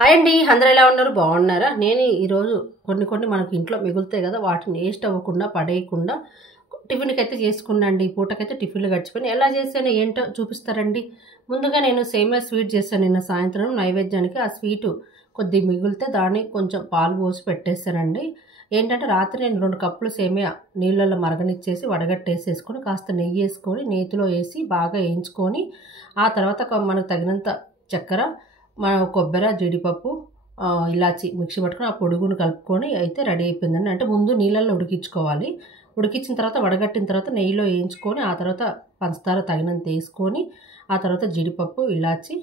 Hi అండి. అందరూ ఎలా ఉన్నారు? బాగున్నారా? నేను ఈరోజు కొన్ని మనకి ఇంట్లో మిగులుతాయి కదా! వాటిని వేస్ట్ అవ్వకుండా, పడేయకుండా టిఫిన్‌కైతే చేసుకున్నా అండి. ఈ పూటకైతే టిఫిన్‌లు గడిచిపోయినాయి. ఎలా చేశానో ఏంటో చూపిస్తారండి. ముందుగా నేను సేమియా స్వీట్ చేశాను నిన్న సాయంత్రం నైవేద్యానికి. ఆ స్వీటు కొద్దిగా మిగిలితే దాన్ని కొంచెం పాలు పోసి పెట్టేసానండి. ఏంటంటే రాత్రి నేను 2 కప్పులు సేమియా నీళ్ళల్లో మరగనిచ్చేసి వడగట్టేసేసుకొని, కాస్త నెయ్యేసుకొని, నేతిలో ఏసి బాగా ఏయించుకొని, ఆ తర్వాత మనకు తగినంత చక్కెర, కొబ్బెర, జీడిపప్పు, ఇలాచి మిక్సీ పట్టుకొని ఆ పొడుగును కలుపుకొని అయితే రెడీ అయిపోయిందండి. అంటే ముందు నీళ్ళల్లో ఉడికించుకోవాలి. ఉడికించిన తర్వాత వడగట్టిన తర్వాత నెయ్యిలో వేయించుకొని, ఆ తర్వాత పంచదార తగినంత ఏసుకొని, ఆ తర్వాత జీడిపప్పు, ఇలాచి,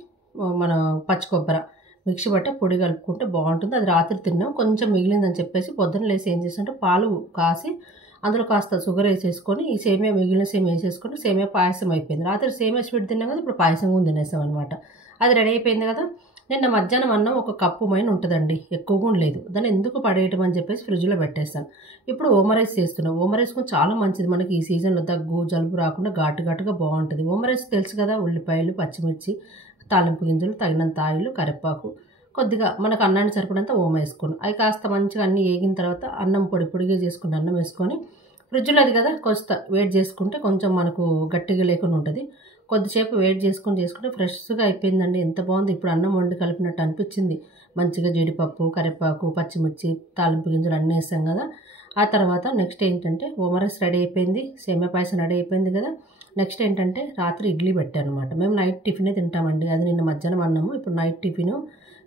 మన పచ్చి కొబ్బర మిక్సీ పట్టి పొడి కలుపుకుంటే బావుంటుంది. అది రాత్రి తిన్నాం. కొంచెం మిగిలిందని చెప్పేసి పొద్దున్న లేసి ఏం చేశానంటే పాలు కాసి అందులో కాస్త షుగర్ ఏసేసుకొని, ఈ సేమియా మిగిలిన సేమియా ఏసేసుకొని సేమియా పాయసం అయిపోయింది. రాత్రి సేమియా స్వీట్ తిన్నాం కదా! ఇప్పుడు పాయసం కూడా తినేసామనమాట. అది రెడీ అయిపోయింది కదా! నిన్న మధ్యాహ్నం అన్నం ఒక కప్పు పైన ఉంటదండి. ఎక్కువ కూడా లేదు. దాన్ని ఎందుకు పడేయటం అని చెప్పేసి ఫ్రిడ్జ్‌లో పెట్టేసాను. ఇప్పుడు ఓమా రైస్ చేస్తున్నా. ఓమా రైస్ కూడా చాలా మంచిది. మనకి ఈ సీజన్‌లో దగ్గు, జలుబు రాకుండా ఘాటుగా బావుంటది. ఓమా రైస్ తెలుసు కదా! ఉల్లిపాయలు, పచ్చిమిర్చి, తాలింపు గింజలు, తగినంత ఆయిలు, కరివేపాకు, కొద్దిగా మనకు అన్నానికి సరిపడంత ఓమ ఏసుకోను. అయి కాస్త మంచిగా అన్నీ ఏగిన తర్వాత అన్నం పొడిగా చేసుకున్న అన్నం ఏసుకొని, ఫ్రిడ్జ్‌లో అది కదా! కొస్త వేడి చేసుకుంటే కొంచెం మనకు గట్టిగా లేకుండా ఉంటది. కొద్దిసేపు వేడి చేసుకుంటే ఫ్రెష్‌గా అయిపోయిందండి. ఎంత బావుంది. ఇప్పుడు అన్నం వండి కలిపినట్టు అనిపిచ్చింది. మంచిగా జీడిపప్పు, కరివేపాకు, పచ్చిమిర్చి, తాలింపు గింజలు అన్నీ ఏసాం గదా! ఆ తర్వాత నెక్స్ట్ ఏంటంటే ఓమా రైస్ రెడీ అయిపోయింది. సేమియా పాయసం రెడీ అయిపోయింది గదా! నెక్స్ట్ ఏంటంటే రాత్రి ఇడ్లీ పెట్టాననమాట. మేము నైట్ టిఫినే తింటామండి. అది నిన్న మధ్యాహ్నం అన్నము. ఇప్పుడు నైట్ టిఫిను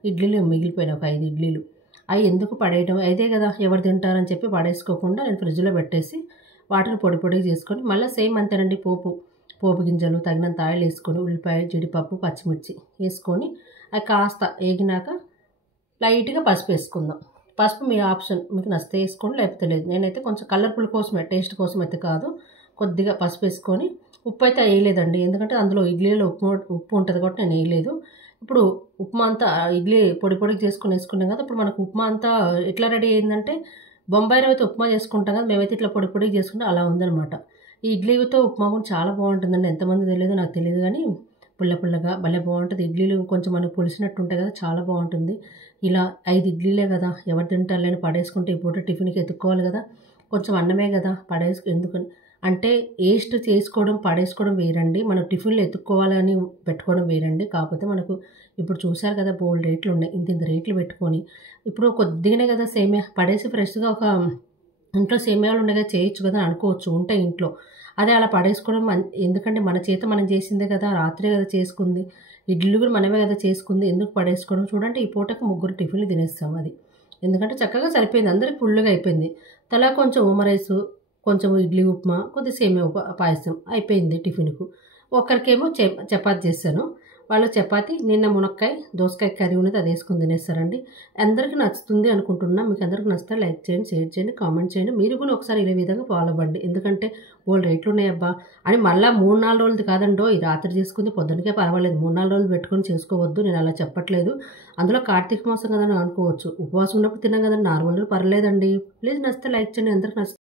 ఇడ్లీలు మిగిలిపోయినాయి. ఒక 5 ఇడ్లీలు. అయి ఎందుకు పడేయడం? అయిదే గదా! ఎవరు తింటారని చెప్పి పడేసుకోకుండా నేను ఫ్రిడ్జ్‌లో పెట్టేసి వాటిని పొడిగా చేసుకొని మళ్ళా సేమ్ అంతేనండి పోపు గింజలు, తగినంత ఆయిలేసుకొని, ఉల్లిపాయ, జీడిపప్పు, పచ్చిమిర్చి ఏసుకొని, అవి కాస్త ఏగినాక లైట్‌గా పసుపేసుకుందాం. పసుపు మీ ఆప్షన్. మీకు నచ్చితే ఏసుకోండి, లేకపోతే లేదు. నేనైతే కొంచెం కలర్‌ఫుల్ కోసమే, టేస్ట్ కోసమయితే కాదు. కొద్దిగా పసుపేసుకొని, ఉప్పయితే ఎయలేదండి. ఎందుకంటే అందులో ఇడ్లీలో ఉప్పు ఉంటది కాబట్టి నేనేయలేదు. ఇప్పుడు ఉప్మా అంతా ఇడ్లీ పొడిగా చేసుకొని ఏసుకున్నాం కదా! ఇప్పుడు మనకు ఉప్మా అంతా ఎట్లా రెడీ అయిందంటే, బొంబాయి రవ్వతో ఉప్మా చేసుకుంటాం కదా! మేమైతే ఇట్లా పొడిగా చేసుకుంటే అలా ఉందనమాట. ఈ ఇడ్లీతో ఉప్మా కూడా చాలా బావుంటుందండి. ఎంతమందికి తెలీదో నాకు తెలీదు గానీ, పుల్లగా భలే బావుంటది. ఇడ్లీలు కొంచెం మనకు పులిసినట్టు ఉంటాయి కదా! చాలా బావుంటుంది. ఇలా 5 ఇడ్లీలే గదా! ఎవరు తింటారులే అని పడేసుకుంటే ఈ పూట టిఫిన్‌కి ఎతుక్కోవాలి గదా! కొంచెం అన్నమే గదా! ఎందుకని అంటే వేస్ట్ చేసుకోవడం, పడేసుకోవడం వేరండి. మనం టిఫిన్‌లో ఎతుక్కోవాలని పెట్టుకోవడం వేరండి. కాకపోతే మనకు ఇప్పుడు చూసారు కదా! బోలెడు రేట్లున్నాయి. ఇంతింత రేట్లు పెట్టుకొని, ఇప్పుడు కొద్దిగానే గదా సేమియా పడేసి ఫ్రెష్‌గా ఒక ఇంట్లో సేమియాలున్నాయి కదా! చేయొచ్చు కదా! అని అనుకోవచ్చు. ఉంటాయి ఇంట్లో. అదే అలా పడేసుకోవడం ఎందుకంటే మన చేత మనం చేసిందే కదా! రాత్రే కదా చేసుకుంది. ఇడ్లీలు కూడా మనమే కదా చేసుకుంది. ఎందుకు పడేసుకోవడం? చూడండి ఈ పూటకి ముగ్గురు టిఫిన్‌లు తినేస్తాం అది. ఎందుకంటే చక్కగా సరిపోయింది. అందరికి ఫుల్లుగా అయిపోయింది. తలా కొంచెం ఓమ రైసు, కొంచెం ఇడ్లీ ఉప్మా, కొద్దిగా సేమియా పాయసం అయిపోయింది టిఫిన్‌కు. ఒకరికేమో చపాతీ చేశాను. వాళ్ళు చపాతీ, నిన్న మునక్కాయ, దోసకాయ కర్రీ ఉన్నది అదేసుకొని తినేసారండి. అందరికి నచ్చుతుంది అనుకుంటున్నా. మీకు అందరికి నచ్చితే లైక్ చేయండి, షేర్ చేయండి, కామెంట్ చేయండి. మీరు కూడా ఒకసారి ఇదే విధంగా ఫాలో అవ్వండి. ఎందుకంటే బోలెడు రేట్లున్నాయబ్బా! అని మళ్ళా 3, 4 రోజులది కాదండోయ్! రాత్రి చేసుకుంది పొద్దునకే పర్వాలేదు. 3, 4 రోజులు పెట్టుకొని చేసుకోవద్దు. నేను అలా చెప్పట్లేదు. అందులో కార్తీక మాసం కదని అనుకోవచ్చు. ఉపవాసం ఉన్నప్పుడు తిన్నాం కదండీ! 4 రోజులు పర్లేదండి. ప్లీజ్ నచ్చితే లైక్ చేయండి. అందరికి